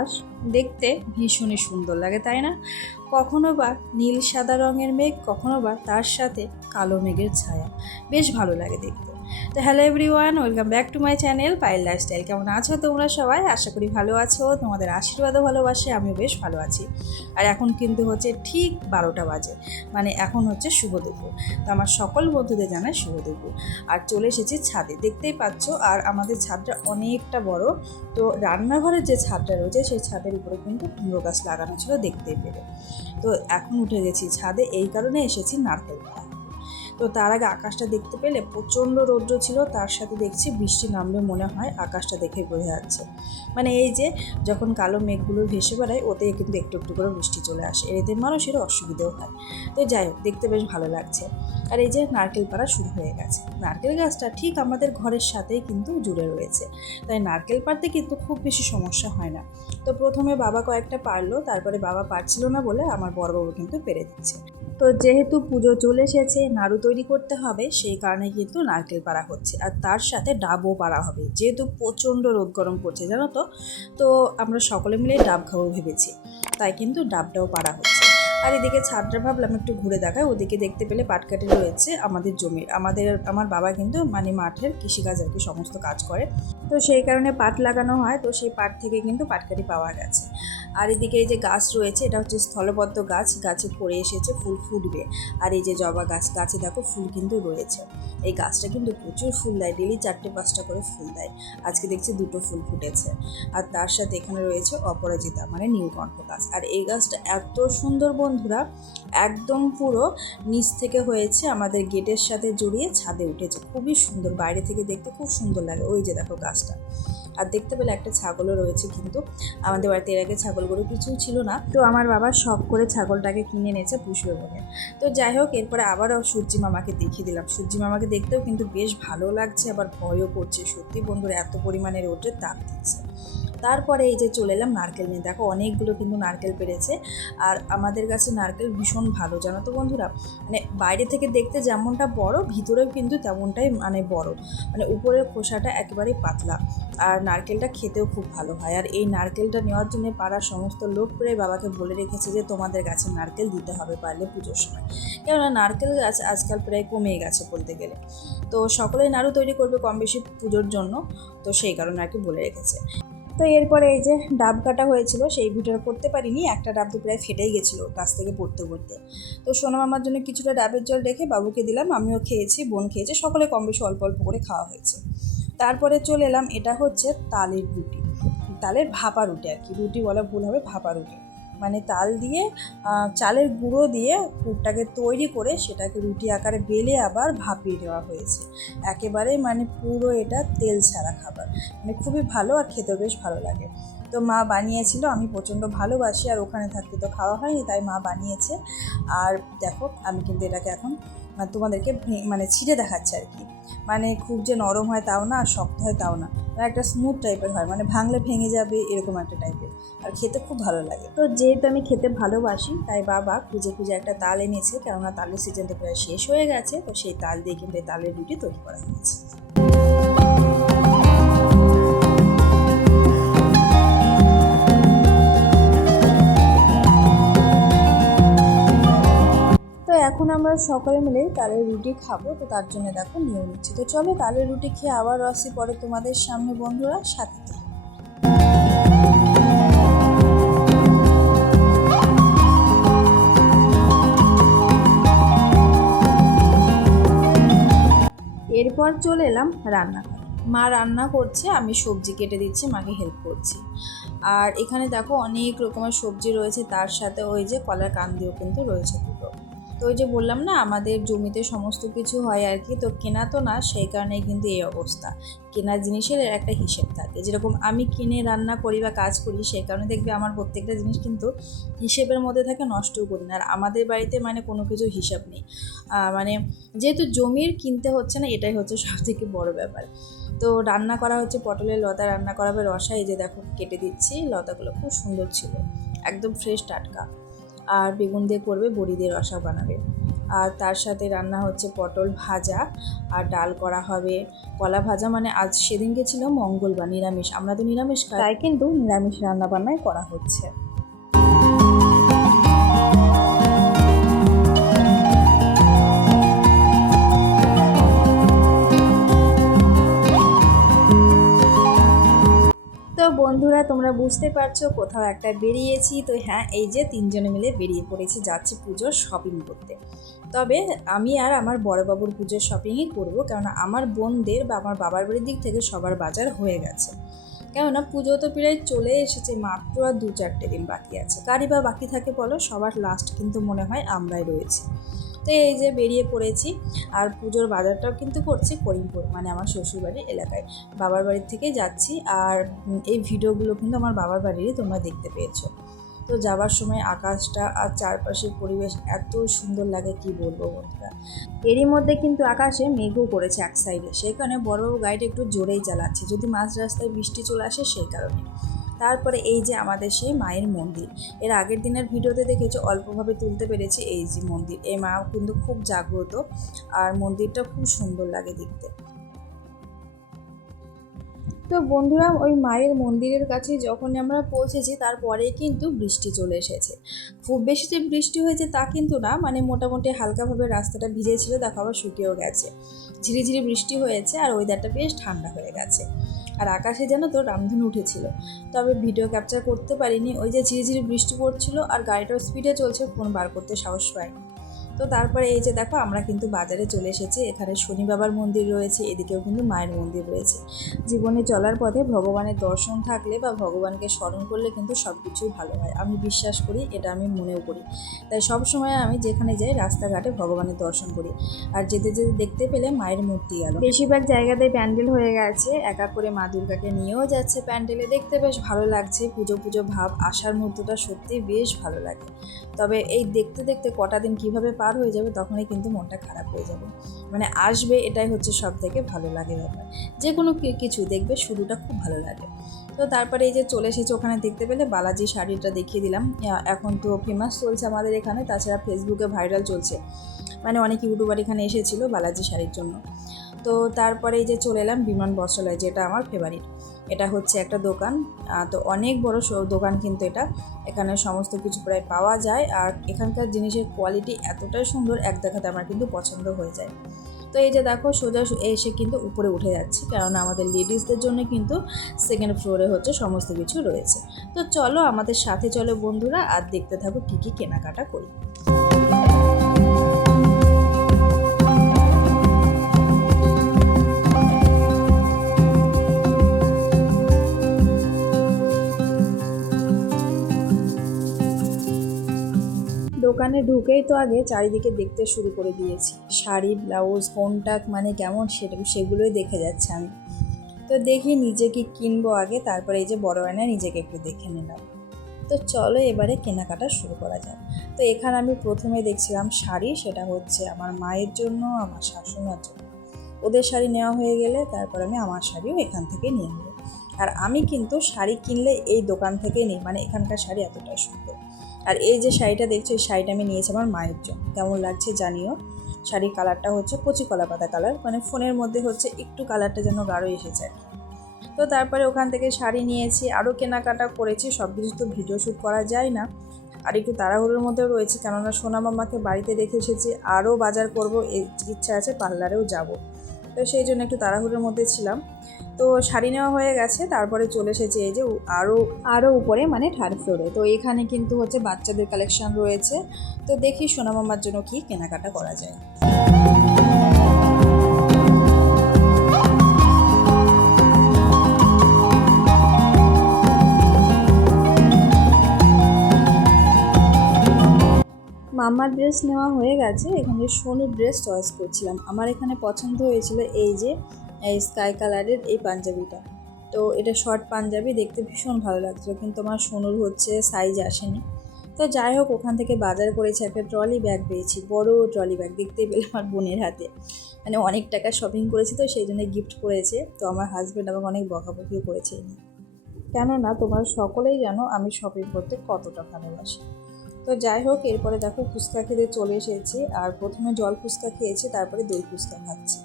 আকাশ দেখতে ভীষণই সুন্দর লাগে, তাই না? কখনো বা নীল সাদা রঙের মেঘ, কখনো বা তার সাথে কালো মেঘের ছায়া। বেশ ভালো লাগে দেখতে। তো hello everyone, welcome back to my channel Pail lifestyle. কেমন আছো তোমরা সবাই? আশা করি ভালো আছো, তোমাদের আশীর্বাদও ভালোবাসে, আমিও বেশ ভালো আছি। আর এখন কিন্তু হচ্ছে ঠিক বারোটা বাজে মানে এখন হচ্ছে শুভ দুপুর। তো আমার সকল বন্ধুদের জানাই শুভ দুপুর। আর চলে এসেছি ছাদে, দেখতেই পাচ্ছ, আর আমাদের ছাদটা অনেকটা বড়। তো রান্নাঘরের যে ছাদটা রয়েছে, সেই ছাদের উপরে কিন্তু কুমড়ো গাছ লাগানো ছিল, দেখতেই পেরে তো এখন উঠে গেছি ছাদে, এই কারণে এসেছি নারকেল পাড়া তো তার আগে আকাশটা দেখতে পেলে প্রচণ্ড রৌদ্র ছিল, তার সাথে দেখছি বৃষ্টি নামলে মনে হয় আকাশটা দেখে বোঝা যাচ্ছে। মানে এই যে যখন কালো মেঘগুলো ভেসে বেড়ায়, ওতে কিন্তু একটু একটু করে বৃষ্টি চলে আসে। এতে মানুষের অসুবিধেও হয়। তো যাই হোক, দেখতে বেশ ভালো লাগছে। আর এই যে নারকেল পাড়া শুরু হয়ে গেছে। নারকেল গাছটা ঠিক আমাদের ঘরের সাথেই কিন্তু জুড়ে রয়েছে। তাই নারকেল পাড়তে কিন্তু খুব বেশি সমস্যা হয় না। তো প্রথমে বাবা কয়েকটা পারল, তারপরে বাবা পারছিল না বলে আমার বড়বাবু কিন্তু পেরে দিচ্ছে। তো যেহেতু পুজো চলে এসেছে, নাড়ু তৈরি করতে হবে, সেই কারণে কিন্তু নারকেল পাড়া হচ্ছে। আর তার সাথে ডাবও পাড়া হবে, যেহেতু প্রচণ্ড রোদ গরম পড়ছে, জানো তো? তো আমরা সকলে মিলে ডাব খাব ভেবেছি, তাই কিন্তু ডাবটাও পাড়া হচ্ছে। আর এদিকে ছাদটা ভাবলাম একটু ঘুরে দেখায় ওদিকে দেখতে পেলে পাটকাঠি রয়েছে আমাদের জমির, আমাদের, আমার বাবা কিন্তু মানে মাঠের কৃষিকাজ আর কি সমস্ত কাজ করে। তো সেই কারণে পাট লাগানো হয়, তো সেই পাট থেকে কিন্তু পাটকাঠি পাওয়া গেছে। আর এদিকে এই যে গাছ রয়েছে, এটা হচ্ছে স্থলবদ্ধ গাছ, গাছে পড়ে এসেছে, ফুল ফুটবে। আর এই যে জবা গাছ, গাছে দেখো ফুল কিন্তু রয়েছে। এই গাছটা কিন্তু প্রচুর ফুল দেয় ডেলি চারটে, পাঁচটা করে ফুল দেয়। আজকে দেখছি দুটো ফুল ফুটেছে। আর তার সাথে এখানে রয়েছে অপরাজিতা মানে নীলকণ্ঠ গাছ। আর এই গাছটা এত সুন্দর বন্ধুরা, একদম পুরো নিচ থেকে হয়েছে, আমাদের গেটের সাথে জড়িয়ে ছাদে উঠেছে। খুবই সুন্দর, বাইরে থেকে দেখতে খুব সুন্দর লাগে। ওই যে দেখো গাছটা। আর দেখতে পেলে একটা ছাগলও রয়েছে কিন্তু। আমাদের বাড়িতে এর আগে ছাগলগুলো কিছুই ছিল না। তো আমার বাবা শখ করে ছাগলটাকে কিনে এনেছে পুষবে বলে। তো যাই হোক, এরপরে আবারও সূর্যি মামাকে দেখিয়ে দিলাম। সূর্যি মামাকে দেখতেও কিন্তু বেশ ভালো লাগছে, আবার ভয়ও করছে। সত্যি বন্ধুরা, এত পরিমাণে রোদ্রের তাপ দিচ্ছে। তারপরে এই যে চলে এলাম নারকেল নিয়ে। দেখো, অনেকগুলো কিন্তু নারকেল পেরেছে। আর আমাদের কাছে নারকেল ভীষণ ভালো, জানো তো বন্ধুরা? মানে বাইরে থেকে দেখতে যেমনটা বড়, ভিতরেও কিন্তু তেমনটাই মানে বড়। মানে উপরের খোসাটা একেবারেই পাতলা। আর নারকেলটা খেতেও খুব ভালো হয়। আর এই নারকেলটা নেওয়ার জন্য পাড়ার সমস্ত লোক প্রায় বাবাকে বলে রেখেছে যে, তোমাদের গাছে নারকেল দিতে হবে পারলে পুজোর সময়। কেননা নারকেল গাছ আজকাল প্রায় কমে গেছে বলতে গেলে। তো সকলেই নাড়ু তৈরি করবে কম বেশি পুজোর জন্য। তো সেই কারণে আর কি বলে রেখেছে। তো এরপরে এই যে ডাব কাটা হয়েছিল, সেই ভিডিওটা করতে পারিনি। একটা ডাব তো প্রায় ফেটেই গেছিল গাছ থেকে পড়তে পড়তে। তো সোনা মামার জন্য কিছুটা ডাবের জল রেখে বাবুকে দিলাম, আমিও খেয়েছি, বোন খেয়েছে, সকলে কম বেশি অল্প অল্প করে খাওয়া হয়েছে। তারপরে চলে এলাম, এটা হচ্ছে তালের রুটি। তালের ভাপা রুটি আর কি, রুটি বলা ভুল হবে, ভাপা রুটি। মানে তাল দিয়ে চালের গুঁড়ো দিয়ে পুরটাকে তৈরি করে সেটাকে রুটি আকারে বেলে আবার ভাপিয়ে দেওয়া হয়েছে। একেবারে মানে পুরো এটা তেল ছাড়া খাবার। মানে খুবই ভালো আর খেতেও বেশ ভালো লাগে। তো মা বানিয়েছিল, আমি প্রচণ্ড ভালোবাসি আর ওখানে থাকতে তো খাওয়া হয়নি, তাই মা বানিয়েছে। আর দেখো, আমি কিন্তু এটাকে এখন তোমাদেরকে ভে- মানে ছিঁড়ে দেখাচ্ছে আর কি। মানে খুব যে নরম হয় তাও না আর শক্ত হয় তাও না। মানে একটা স্মুথ টাইপের হয় মানে ভাঙলে ভেঙে যাবে এরকম একটা টাইপের আর খেতে খুব ভালো লাগে। তো যেহেতু আমি খেতে ভালোবাসি, তাই বাবা খুঁজে খুঁজে একটা তাল এনেছে, কেননা তালের সিজনটা প্রায় শেষ হয়ে গেছে, তো সেই তাল দিয়ে কিন্তু তালের রুটি তৈরি করা হয়েছে। তো এখন আমরা সকলে মিলে তালের রুটি খাব, তো তার জন্য দেখো নিয়ে নিচ্ছি। তো চলো তালের রুটি খেয়ে আবার আসি পরে তোমাদের সামনে বন্ধুরা সাথে। এরপর চলে এলাম রান্না মা রান্না করছে, আমি সবজি কেটে দিচ্ছি, মাকে হেল্প করছি। আর এখানে দেখো অনেক রকমের সবজি রয়েছে, তার সাথে ওই যে কলার কান্দিও কিন্তু রয়েছে দুটো। তো ওই যে বললাম না, আমাদের জমিতে সমস্ত কিছু হয় আর কি, তো কেনা তো না, সেই কারণে কিন্তু এই অবস্থা। কেনা জিনিসের একটা হিসেব থাকে। যেরকম আমি কিনে, রান্না করি বা কাজ করি, সেই কারণে দেখবে আমার প্রত্যেকটা জিনিস কিন্তু হিসেবের মধ্যে থাকে, নষ্টও করি না। আর আমাদের বাড়িতে মানে কোনো কিছু হিসাব নেই। মানে যেহেতু জমির কিনতে হচ্ছে না, এটাই হচ্ছে সব থেকে বড় ব্যাপার। তো রান্না করা হচ্ছে পটলের লতা, রান্না করা হবে রসা, এই যে দেখো কেটে দিচ্ছি, লতাগুলো খুব সুন্দর ছিল। একদম ফ্রেশ টাটকা। আর বেগুন দিয়ে করবে, বড়ি দিয়ে রসা বানাবে। আর তার সাথে রান্না হচ্ছে পটল ভাজা, আর ডাল করা হবে। কলা ভাজা মানে আজ সেদিনকে ছিল মঙ্গলবার, নিরামিষ। আমরা তো নিরামিষ খাই। তাই কিন্তু নিরামিষ রান্না বান্নাই করা হচ্ছে। তোমরা বুঝতে পারছ, কোথাও একটা বেরিয়েছি। তো হ্যাঁ এই যে তিনজনে মিলে বেরিয়ে পড়েছি, যাচ্ছি পুজোর শপিং করতে। তবে আমি আর আমার বড়বাবুর পুজোর শপিংই করব, কেননা আমার বোনদের বা আমার বাবার বাড়ির দিক থেকে সবার বাজার হয়ে গেছে। কেননা পুজো তো প্রায় চলে এসেছে, মাত্র আর দু চারটে দিন বাকি আছে। কারই বা বাকি থাকে বলো, সবার লাস্ট কিন্তু মনে হয় আমরাই রয়েছি। তো এই যে বেরিয়ে পড়েছি। আর পুজোর বাজারটাও কিন্তু করছি করিমপুর মানে আমার শ্বশুরবাড়ির এলাকায়। বাবার বাড়ির থেকে যাচ্ছি আর এই ভিডিওগুলো কিন্তু আমার বাবার বাড়িরই তোমরা দেখতে পেয়েছ। তো যাওয়ার সময় আকাশটা আর চারপাশের পরিবেশ এত সুন্দর লাগে, কি বলব বন্ধুরা? এরই মধ্যে কিন্তু আকাশে মেঘও করেছে এক সাইডে সেখানে বড়বাবু গাড়িটা একটু জোরেই চালাচ্ছে। যদি মাঝ রাস্তায় বৃষ্টি চলে আসে সেই কারণে। তারপরে এই যে আমাদের সেই মায়ের মন্দির। এর আগের দিনের ভিডিওতে দেখেছ, অল্পভাবে তুলতে পেরেছি এই যে মন্দির। এই মা কিন্তু খুব জাগ্রত আর মন্দিরটা খুব সুন্দর লাগে দেখতে। তো বন্ধুরা, ওই মায়ের মন্দিরের কাছে যখন আমরা পৌঁছেছি, তারপরে কিন্তু বৃষ্টি চলে এসেছে। খুব বেশি যে বৃষ্টি হয়েছে তা কিন্তু না মানে মোটামুটি হালকাভাবে রাস্তাটা ভিজেছিল, দেখো আবার শুকিয়েও গেছে। ঝিরিঝিরি বৃষ্টি হয়েছে আর ওয়েদারটা বেশ ঠান্ডা হয়ে গেছে। আর আকাশে যেন তো রামধনু উঠেছিল। তবে ভিডিও ক্যাপচার করতে পারিনি, ওই যে ঝিরিঝিরি বৃষ্টি পড়ছিল আর গাড়িটার স্পিডে চলছে ফোন বার করতে সাহস পাইনি তো তারপরে এই যে দেখো, আমরা কিন্তু বাজারে চলে এসেছি। এখানে শনি বাবার মন্দির রয়েছে, এদিকেও কিন্তু মায়ের মন্দির রয়েছে। জীবনে চলার পথে ভগবানের দর্শন থাকলে বা ভগবানকে স্মরণ করলে কিন্তু সব কিছুই ভালো হয়। আমি বিশ্বাস করি, এটা আমি মনেও করি। তাই সব সময় আমি যেখানে যাই, রাস্তাঘাটে ভগবানের দর্শন করি। আর যেতে যেতে দেখতে পেলে মায়ের মূর্তি গেল বেশিরভাগ জায়গাতে প্যান্ডেল হয়ে গেছে, একা করে মা দুর্গাকে নিয়েও যাচ্ছে প্যান্ডেলে। দেখতে বেশ ভালো লাগছে, পুজো পুজো ভাব আসার মুহূর্তটা সত্যি বেশ ভালো লাগে। তবে এই দেখতে দেখতে কটা দিন কীভাবে পার হয়ে যাবে, তখনই কিন্তু মনটা খারাপ হয়ে যাবে। মানে আসবে এটাই হচ্ছে সব থেকে ভালো লাগে ব্যাপার। যে কোনো কিছু দেখবে শুরুটা খুব ভালো লাগে। তো তারপরে এই যে চলে এসেছে ওখানে দেখতে পেলে বালাজি শাড়িটা দেখিয়ে দিলাম। এখন তো ফেমাস চলছে আমাদের এখানে, তাছাড়া ফেসবুকে ভাইরাল চলছে। মানে অনেক ইউটিউবার এখানে এসেছিল বালাজি শাড়ির জন্য। তো তারপরে এই যে চলে এলাম বিমান বস্ত্রালয়, যেটা আমার ফেভারিট এটা হচ্ছে একটা দোকান তো অনেক বড় দোকান কিন্তু এটা। এখানে সমস্ত কিছু প্রায় পাওয়া যায় আর এখানকার জিনিসের কোয়ালিটি এতটাই সুন্দর, এক দেখাতে আমার কিন্তু পছন্দ হয়ে যায়। তো এই যে দেখো, সোজা এসে কিন্তু উপরে উঠে যাচ্ছি কারণ আমাদের লেডিসদের জন্য কিন্তু সেকেন্ড ফ্লোরে হচ্ছে সমস্ত কিছু রয়েছে। তো চলো আমাদের সাথে চলো বন্ধুরা, আর দেখতে থাকো কী কী কেনাকাটা করি। দোকানে ঢুকেই তো আগে চারিদিকে দেখতে শুরু করে দিয়েছি। শাড়ি, ব্লাউজ কোনটা মানে কেমন সেটা সেগুলোই দেখে যাচ্ছে আমি। তো দেখি নিজেকে কিনবো আগে, তারপরে এই যে বড় আয়নায় নিজেকে একটু দেখে নিলাম। তো চলো এবারে কেনাকাটা শুরু করা যাক। তো এখানে আমি প্রথমে দেখছিলাম শাড়ি, সেটা হচ্ছে আমার মায়ের জন্য, আমার শাশুড়ার জন্য। ওদের শাড়ি নেওয়া হয়ে গেলে তারপর আমি আমার শাড়িও এখান থেকে নিয়ে নেব। আর আমি কিন্তু শাড়ি কিনলে এই দোকান থেকেই নিই মানে এখানকার শাড়ি এতটাই সুন্দর। আর এই যে শাড়িটা দেখছ, এই শাড়িটা আমি নিয়েছি আমার মায়ের জন্য। কেমন লাগছে জানিও। শাড়ির কালারটা হচ্ছে কচি কলা পাতা কালার মানে ফোনের মধ্যে হচ্ছে একটু কালারটা যেন গাঢ় এসেছে তো তারপরে ওখান থেকে শাড়ি নিয়েছি, আরও কেনাকাটা করেছি সব কিছু তো ভিডিও শ্যুট করা যায় না। আর একটু তাড়াহুড়োর মধ্যেও রয়েছে, কেননা সোনা মামাকে বাড়িতে রেখে এসেছি, আরও বাজার করব এই ইচ্ছা আছে পার্লারেও যাব। তো সেই জন্য একটু তাড়াহুড়োর মধ্যে ছিলাম। তো শাড়ি নেওয়া হয়ে গেছে, তারপরে চলে এসেছে এই যে আরও আরও উপরে মানে থার্ড ফ্লোরে তো এখানে কিন্তু হচ্ছে বাচ্চাদের কালেকশন রয়েছে। তো দেখি সোনা মামার জন্য কি কেনাকাটা করা যায়। মামার ড্রেস নেওয়া হয়ে গেছে। এখানে সোনুর ড্রেস চয়েস করছিলাম। আমার এখানে পছন্দ হয়েছিল এই যে এই স্কাই কালারের এই পাঞ্জাবিটা। তো এটা শর্ট পাঞ্জাবি, দেখতে ভীষণ ভালো লাগছিল। কিন্তু আমার সোনুর হচ্ছে সাইজ আসেনি। তো যাই হোক, ওখান থেকে বাজার করেছি একটা ট্রলি ব্যাগ পেয়েছি। বড় ট্রলি ব্যাগ দেখতে পেলাম আমার বোনের হাতে। মানে অনেক টাকা শপিং করেছি তো, সেই জন্য গিফট করেছে। তো আমার হাজব্যান্ড আমাকে অনেক বকাবকিও করেছে। কেননা, তোমরা সকলেই জানো আমি শপিং করতে কতটা ভালোবাসি। তো যাই হোক, এরপরে দেখো ফুচকা খেতে চলে এসেছি। আর প্রথমে জল ফুচকা খেয়েছি, তারপরে দই ফুচকা খাচ্ছি।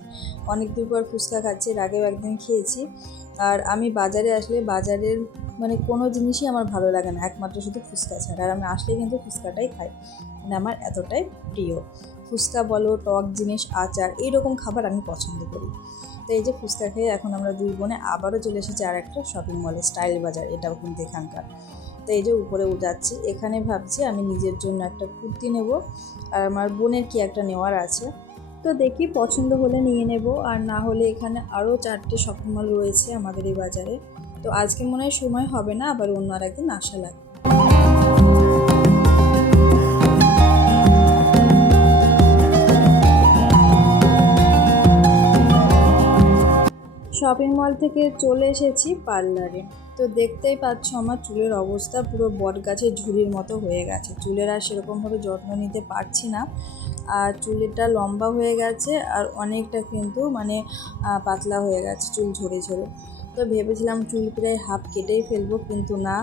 অনেক দূর পর ফুচকা খাচ্ছি, এর আগেও একদিন খেয়েছি। আর আমি বাজারে আসলে বাজারের মানে কোনো জিনিসই আমার ভালো লাগে না, একমাত্র শুধু ফুচকা ছাড়া। আর আমি আসলে কিন্তু ফুচকাটাই খাই। মানে আমার এতটাই প্রিয়। ফুচকা বলো, টক জিনিস, আচার, এইরকম খাবার আমি পছন্দ করি। তো এই যে ফুচকা খেয়ে এখন আমরা দুই বোনে আবারও চলে এসেছি আর একটা শপিং মলে স্টাইল বাজার, এটাও কিন্তু এখানকার। এই যে উপরে উঠাচ্ছি, এখানে ভাবছি আমি নিজের জন্য একটা কুর্তি নেব আর আমার বোনের কি একটা নেওয়ার আছে। তো দেখি পছন্দ হলে নিয়ে নেব আর না হলে এখানে আরও চারটে শপিং মল রয়েছে আমাদের এই বাজারে। তো আজকে মনে হয় সময় হবে না, আবার অন্য আর একদিন আসা লাগবে। শপিং মল থেকে চলে এসেছি পার্লারে। তো দেখতেই পাচ্ছ আমার চুলের অবস্থা পুরো বট গাছের ঝুড়ির মতো হয়ে গেছে। চুলের আর সেরকমভাবে যত্ন নিতে পারছি না। আর চুলেরটা লম্বা হয়ে গেছে আর অনেকটা কিন্তু মানে পাতলা হয়ে গেছে চুল ঝরে ঝরে। তো ভেবেছিলাম চুল প্রায় হাফ কেটেই ফেলব কিন্তু না।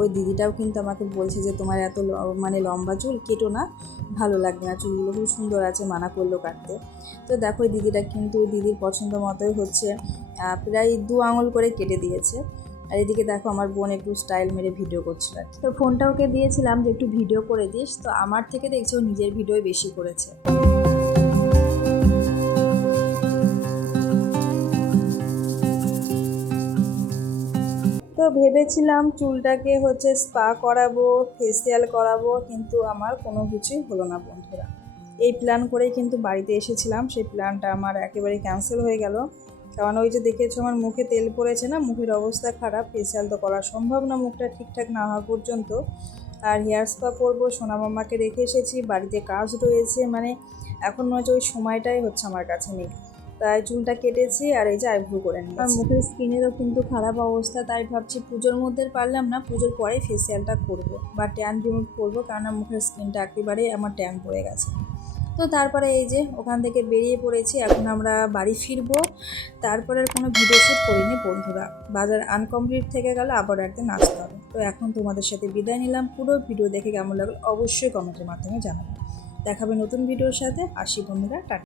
ওই দিদিটাও কিন্তু আমাকে বলছে যে, তোমার এত মানে লম্বা চুল কেটো না। ভালো লাগবে না। চুলগুলো খুব সুন্দর আছে, মানা করল কাটতে। তো দেখো ওই দিদিটা কিন্তু দিদির পছন্দ মতোই হচ্ছে। প্রায় দু আঙুল করে কেটে দিয়েছে। আর এদিকে দেখো আমার বোন একটু স্টাইল মেরে ভিডিও করছিল আর। তো ফোনটা ওকে দিয়েছিলাম যে একটু ভিডিও করে দিস, তো আমার থেকে দেখছি ও নিজের ভিডিও বেশি করেছে। তো ভেবেছিলাম চুলটাকে হচ্ছে স্পা করাবো ফেসিয়াল করাবো, কিন্তু আমার কোনো কিছুই হলো না বন্ধুরা। এই প্ল্যান করেই কিন্তু বাড়িতে এসেছিলাম, সেই প্ল্যানটা আমার একেবারে ক্যান্সেল হয়ে গেল। কারণ ওই যে দেখেছ আমার মুখে তেল পড়েছে না, মুখের অবস্থা খারাপ ফেসিয়াল তো করা সম্ভব না মুখটা ঠিকঠাক না হওয়া পর্যন্ত। আর হেয়ার স্পা করব, সোনা মামাকে রেখে এসেছি, বাড়িতে কাজ রয়েছে মানে এখন মনে হচ্ছে ওই সময়টাই হচ্ছে আমার কাছে নেই তাই চুলটা কেটেছি আর এই যে আইব্রু করে নিই আর মুখের স্কিনেরও কিন্তু খারাপ অবস্থা, তাই ভাবছি পুজোর মধ্যে পারলাম না, পুজোর পরে ফেসিয়ালটা করব। বা ট্যান রিমুভ করব কারণ মুখের স্কিনটা একেবারে আমার ট্যান পড়ে গেছে। তো তারপরে এই যে ওখান থেকে বেরিয়ে পড়েছি, এখন আমরা বাড়ি ফিরব। তারপরে আর কোনো ভিডিও শ্যুট করিনি বন্ধুরা। বাজার আনকমপ্লিট থেকে গেলে আবার একদিন আসতে হবে। তো এখন তোমাদের সাথে বিদায় নিলাম। পুরো ভিডিও দেখে কেমন লাগল অবশ্যই কমেন্টের মাধ্যমে জানাব। দেখাবে নতুন ভিডিওর সাথে। আসি বন্ধুরা, টাটা।